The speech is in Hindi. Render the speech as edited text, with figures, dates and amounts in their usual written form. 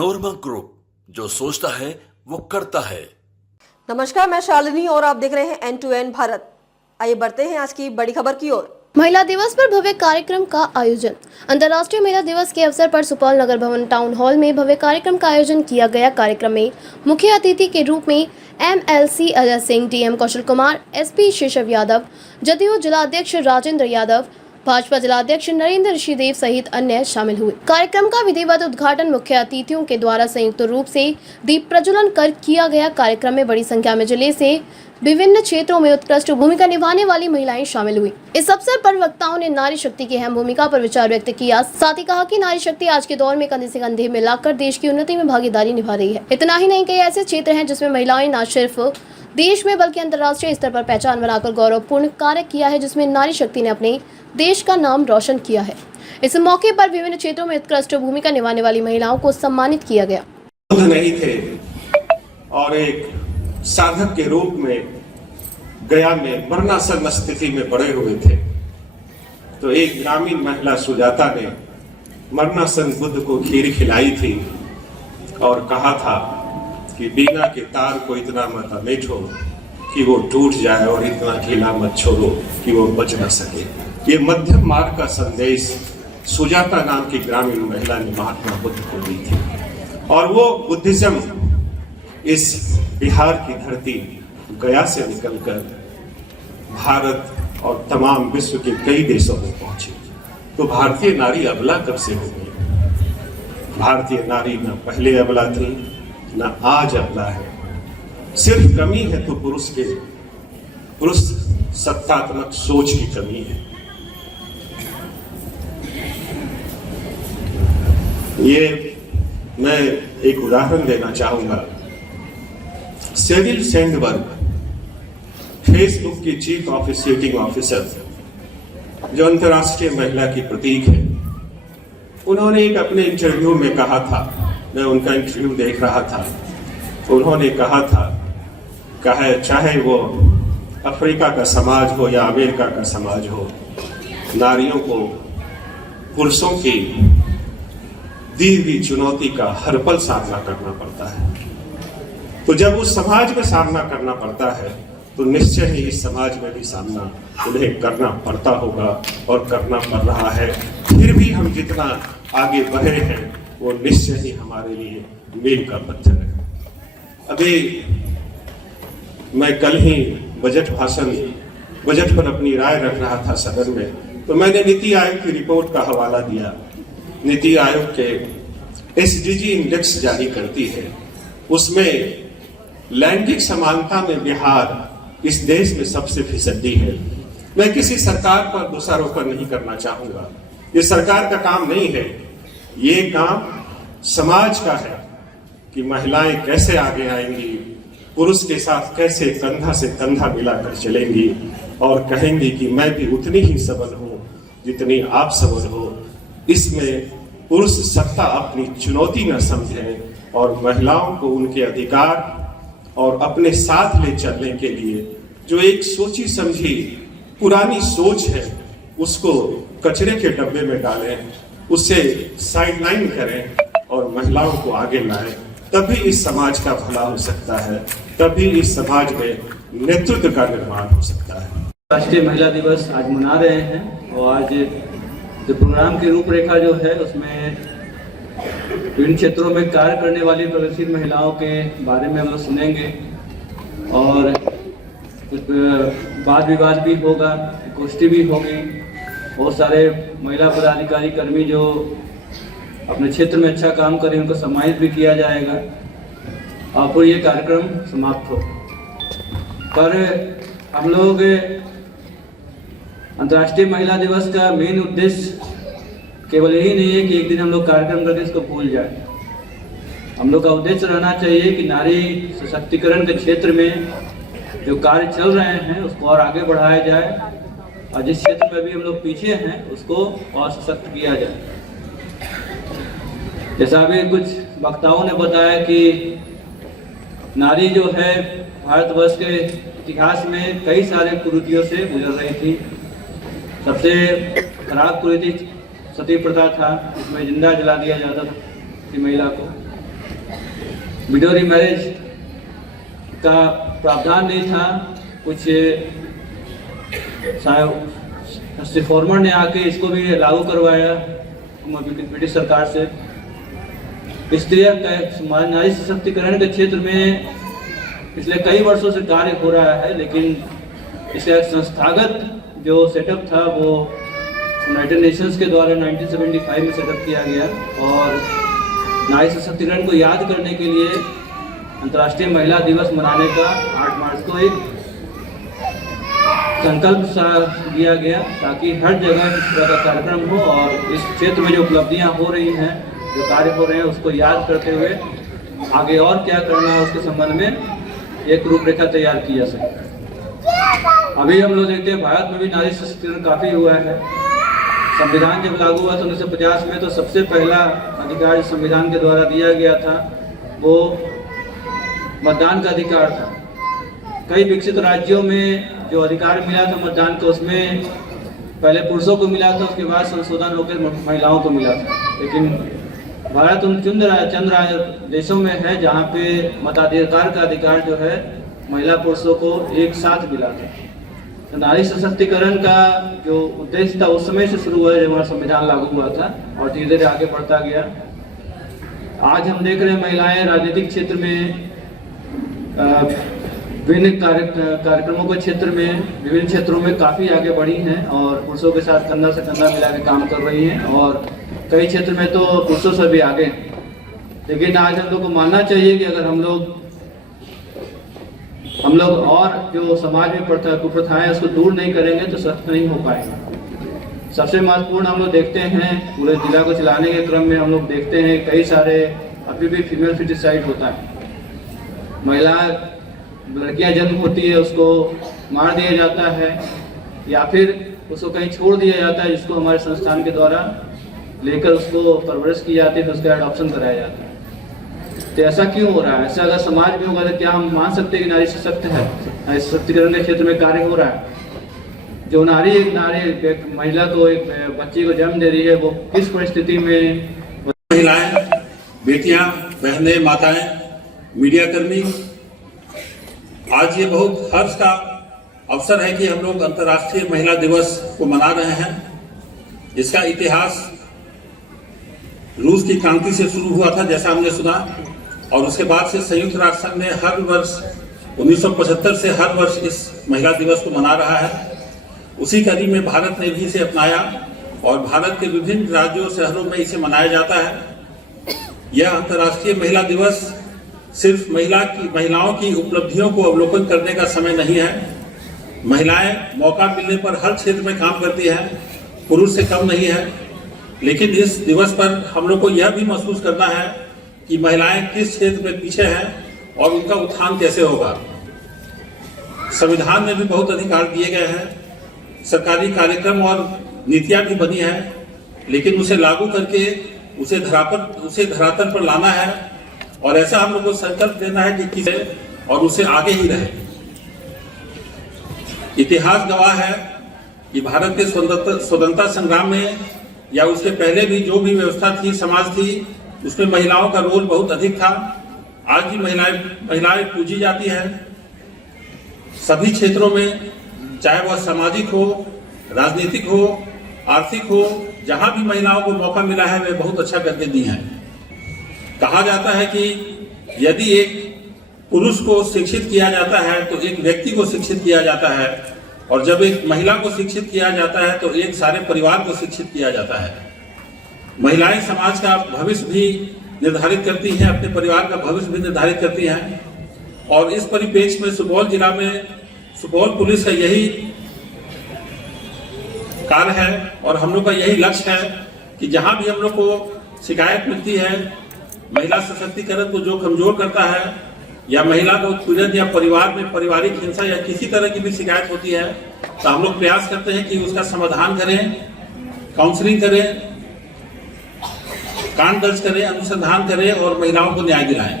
मनोरमा ग्रुप, जो सोचता है वो करता है। नमस्कार, मैं शालिनी और आप देख रहे हैं N2N भारत। आइए बढ़ते हैं आज की बड़ी खबर की ओर। महिला दिवस पर भव्य कार्यक्रम का आयोजन। अंतर्राष्ट्रीय महिला दिवस के अवसर पर सुपौल नगर भवन टाउन हॉल में भव्य कार्यक्रम का आयोजन किया गया। कार्यक्रम में मुख्य अतिथि के रूप में MLC Ajay Singh, DM Kaushal Kumar, SP शेषव Yadav, JDU जिलाध्यक्ष राजेंद्र यादव, भाजपा जिलाध्यक्ष नरेंद्र ऋषिदेव सहित अन्य शामिल हुए। कार्यक्रम का विधिवत उद्घाटन मुख्य अतिथियों के द्वारा संयुक्त रूप से दीप प्रज्वलन कर किया गया। कार्यक्रम में बड़ी संख्या में जिले से विभिन्न क्षेत्रों में उत्कृष्ट भूमिका निभाने वाली महिलाएं शामिल हुई। इस अवसर पर वक्ताओं ने नारी शक्ति की अहम भूमिका पर विचार व्यक्त किया। साथ ही कहा कि नारी शक्ति आज के दौर में कंधे से कंधे मिलाकर देश की उन्नति में भागीदारी निभा रही है। इतना ही नहीं, कई ऐसे क्षेत्र हैं जिसमें महिलाएं न सिर्फ देश में बल्कि अंतर्राष्ट्रीय स्तर पर पहचान बनाकर गौरवपूर्ण कार्य किया है, जिसमें नारी शक्ति ने अपने देश का नाम रोशन किया है। इस मौके पर विभिन्न क्षेत्रों में उत्कृष्ट भूमिका निभाने वाली महिलाओं को सम्मानित किया गया। नहीं थे और एक साधक के रूप में गया में मरणासन स्थिति में पड़े हुए थे, तो एक ग्रामीण महिला सुजाता ने मरणासन बुद्ध को खीर खिलाई थी और कहा था कि बीना के तार को इतना मत अमेठो कि वो टूट जाए और इतना ढीला मत छोड़ो कि वो बच न सके। ये मध्यम मार्ग का संदेश सुजाता नाम की ग्रामीण महिला ने महात्मा बुद्ध को दी थी और वो बुद्धिज्म इस बिहार की धरती गया से निकलकर भारत और तमाम विश्व के कई देशों में पहुंची। तो भारतीय नारी अबला कब से हो गई? भारतीय नारी न पहले अबला थी न आज अबला है। सिर्फ कमी है तो पुरुष सत्तात्मक सोच की कमी है। ये मैं एक उदाहरण देना चाहूंगा। सेविल सेंडबर्ग, फेसबुक की चीफ ऑफिसिएटिंग ऑफिसर, जो अंतर्राष्ट्रीय महिला की प्रतीक है, उन्होंने एक अपने इंटरव्यू में कहा था, मैं उनका इंटरव्यू देख रहा था, उन्होंने कहा था चाहे वो अफ्रीका का समाज हो या अमेरिका का समाज हो, नारियों को पुरुषों की दी हुई चुनौती का हर पल सामना करना पड़ता है। तो जब उस समाज में सामना करना पड़ता है तो निश्चय ही इस समाज में भी सामना उन्हें करना पड़ता होगा और करना पड़ रहा है। फिर भी हम जितना आगे बढ़े हैं वो निश्चय ही हमारे लिए मील का पत्थर है। अभी मैं कल ही बजट पर अपनी राय रख रहा था सदन में, तो मैंने नीति आयोग की रिपोर्ट का हवाला दिया। नीति आयोग के SDG इंडेक्स जारी करती है, उसमें लैंगिक समानता में बिहार इस देश में सबसे फिसड्डी है। मैं किसी सरकार पर दोषारोपण नहीं करना चाहूंगा, ये सरकार का काम नहीं है, ये काम समाज का है कि महिलाएं कैसे आगे आएंगी, पुरुष के साथ कैसे कंधा से कंधा मिलाकर चलेंगी और कहेंगी कि मैं भी उतनी ही सबल हूं जितनी आप सबल हो। इसमें पुरुष सत्ता अपनी चुनौती न समझें और महिलाओं को उनके अधिकार और अपने साथ ले चलने के लिए जो एक सोची समझी पुरानी सोच है उसको कचरे के डब्बे में डालें, उसे साइडलाइन करें और महिलाओं को आगे लाएं। तभी इस समाज का भला हो सकता है, तभी इस समाज में नेतृत्व का निर्माण हो सकता है। राष्ट्रीय महिला दिवस आज मना रहे हैं और आज जो प्रोग्राम की रूपरेखा जो है उसमें विभिन्न क्षेत्रों में कार्य करने वाली प्रगतिशील महिलाओं के बारे में हम लोग सुनेंगे और कुछ वाद विवाद भी होगा, गोष्ठी भी होगी। बहुत सारे महिला पदाधिकारी कर्मी जो अपने क्षेत्र में अच्छा काम करें उनको सम्मानित भी किया जाएगा और फिर ये कार्यक्रम समाप्त हो। पर हम लोग अंतर्राष्ट्रीय महिला दिवस का मेन उद्देश्य केवल यही नहीं है कि एक दिन हम लोग कार्यक्रम करके इसको भूल जाए। हम लोग का उद्देश्य रहना चाहिए कि नारी सशक्तिकरण के क्षेत्र में जो कार्य चल रहे हैं उसको और आगे बढ़ाया जाए और जिस क्षेत्र में भी हम लोग पीछे हैं उसको और सशक्त किया जाए। जैसा अभी कुछ वक्ताओं ने बताया कि नारी जो है भारतवर्ष के इतिहास में कई सारे कुरीतियों से गुजर रही थी। सबसे खराब कुरीति सती प्रथा था, जिसमें जिंदा जला दिया जाता था किसी महिला को। विडो मैरिज का प्रावधान नहीं था। कुछ रिफॉर्मर ने आके इसको भी लागू करवाया ब्रिटिश सरकार से। इसलिए नारी सशक्तिकरण के क्षेत्र में पिछले कई वर्षों से कार्य हो रहा है, लेकिन इसका संस्थागत जो सेटअप था वो यूनाइटेड नेशंस के द्वारा 1975 में सेटअप किया गया और नारी सशक्तिकरण को याद करने के लिए अंतर्राष्ट्रीय महिला दिवस मनाने का 8 मार्च को एक संकल्प सा दिया गया ताकि हर जगह इस तरह का कार्यक्रम हो और इस क्षेत्र में जो उपलब्धियां हो रही हैं, जो कार्य हो रहे हैं, उसको याद करते हुए आगे और क्या करना है उसके संबंध में एक रूपरेखा तैयार की जा सके। अभी हम लोग देखते हैं भारत में भी नारी सशक्तिकरण काफ़ी हुआ है। संविधान जब लागू हुआ था 1950 में, तो सबसे पहला अधिकार संविधान के द्वारा दिया गया था वो मतदान का अधिकार था। कई विकसित राज्यों में जो अधिकार मिला था मतदान को, उसमें पहले पुरुषों को मिला था, उसके बाद संशोधन होकर महिलाओं को मिला था। लेकिन भारत उन चंद देशों में है जहाँ पे मताधिकार का अधिकार जो है महिला पुरुषों को एक साथ मिला था। तो नारी सशक्तिकरण का जो उद्देश्य था उस समय से शुरू हुआ जब हमारा संविधान लागू हुआ था और धीरे धीरे आगे बढ़ता गया। आज हम देख रहे हैं महिलाएं राजनीतिक क्षेत्र में विभिन्न कार्यक्रमों के क्षेत्र में विभिन्न क्षेत्रों में काफ़ी आगे बढ़ी हैं और पुरुषों के साथ कंधा से कंधा मिला के काम कर रही हैं और कई क्षेत्र में तो पुरुषों से भी आगे। लेकिन आज हम लोग को मानना चाहिए कि अगर हम लोग और जो समाज में कुप्रथाएं उसको दूर नहीं करेंगे तो सख्त नहीं हो पाएंगे। सबसे महत्वपूर्ण हम लोग देखते हैं पूरे जिला को चलाने के क्रम में हम लोग देखते हैं कई सारे अभी भी फीमेल फिटिसाइड होता है। महिला लड़कियां जन्म होती है उसको मार दिया जाता है या फिर उसको कहीं छोड़ दिया जाता है, जिसको हमारे संस्थान के द्वारा लेकर उसको परवरिश की जाती है, फिर उसका एडॉप्शन कराया जाता है। तो ऐसा क्यों हो रहा है? ऐसा अगर समाज में होगा तो क्या हम मान सकते हैं कि नारी सशक्त है? नारी सशक्तिकरण के क्षेत्र में कार्य हो रहा है। जो नारी महिला को एक बच्चे को जन्म दे रही है वो किस परिस्थिति में, महिलाएं, बेटियां, बहनें, माताएं, मीडिया कर्मी, आज ये बहुत हर्ष का अवसर है कि हम लोग अंतर्राष्ट्रीय महिला दिवस को मना रहे हैं। इसका इतिहास रूस की क्रांति से शुरू हुआ था जैसा हमने सुना, और उसके बाद से संयुक्त राष्ट्र संघ ने हर वर्ष 1975 से हर वर्ष इस महिला दिवस को मना रहा है। उसी कड़ी में भारत ने भी इसे अपनाया और भारत के विभिन्न राज्यों शहरों में इसे मनाया जाता है। यह अंतर्राष्ट्रीय महिला दिवस सिर्फ महिलाओं की उपलब्धियों को अवलोकन करने का समय नहीं है। महिलाएं मौका मिलने पर हर क्षेत्र में काम करती हैं, पुरुष से कम नहीं है। लेकिन इस दिवस पर हम लोग को यह भी महसूस करना है कि महिलाएं किस क्षेत्र में पीछे हैं और उनका उत्थान कैसे होगा। संविधान में भी बहुत अधिकार दिए गए हैं, सरकारी कार्यक्रम और नीतियां भी बनी हैं, लेकिन उसे लागू करके उसे धरातल पर लाना है और ऐसा हम लोग को संकल्प लेना है कि किसे और उसे आगे ही रहे। इतिहास गवाह है कि भारत के स्वतंत्रता संग्राम में या उसके पहले भी जो भी व्यवस्था थी, समाज थी, उसमें महिलाओं का रोल बहुत अधिक था। आज भी महिलाएं पूजी जाती हैं सभी क्षेत्रों में, चाहे वह सामाजिक हो, राजनीतिक हो, आर्थिक हो, जहां भी महिलाओं को मौका मिला है वे बहुत अच्छा करके दी हैं। कहा जाता है कि यदि एक पुरुष को शिक्षित किया जाता है तो एक व्यक्ति को शिक्षित किया जाता है, और जब एक महिला को शिक्षित किया जाता है तो एक सारे परिवार को शिक्षित किया जाता है। महिलाएं समाज का भविष्य भी निर्धारित करती हैं, अपने परिवार का भविष्य भी निर्धारित करती हैं। और इस परिप्रेक्ष्य में सुपौल जिला में सुपौल पुलिस का यही कार्य है और हम लोग का यही लक्ष्य है कि जहां भी हम लोग को शिकायत मिलती है महिला सशक्तिकरण को जो कमजोर करता है या महिला को उत्पीड़न या परिवार में पारिवारिक हिंसा या किसी तरह की भी शिकायत होती है, तो हम लोग प्रयास करते हैं कि उसका समाधान करें, काउंसलिंग करें, कांड दर्ज करें, अनुसंधान करें और महिलाओं को न्याय दिलाएं।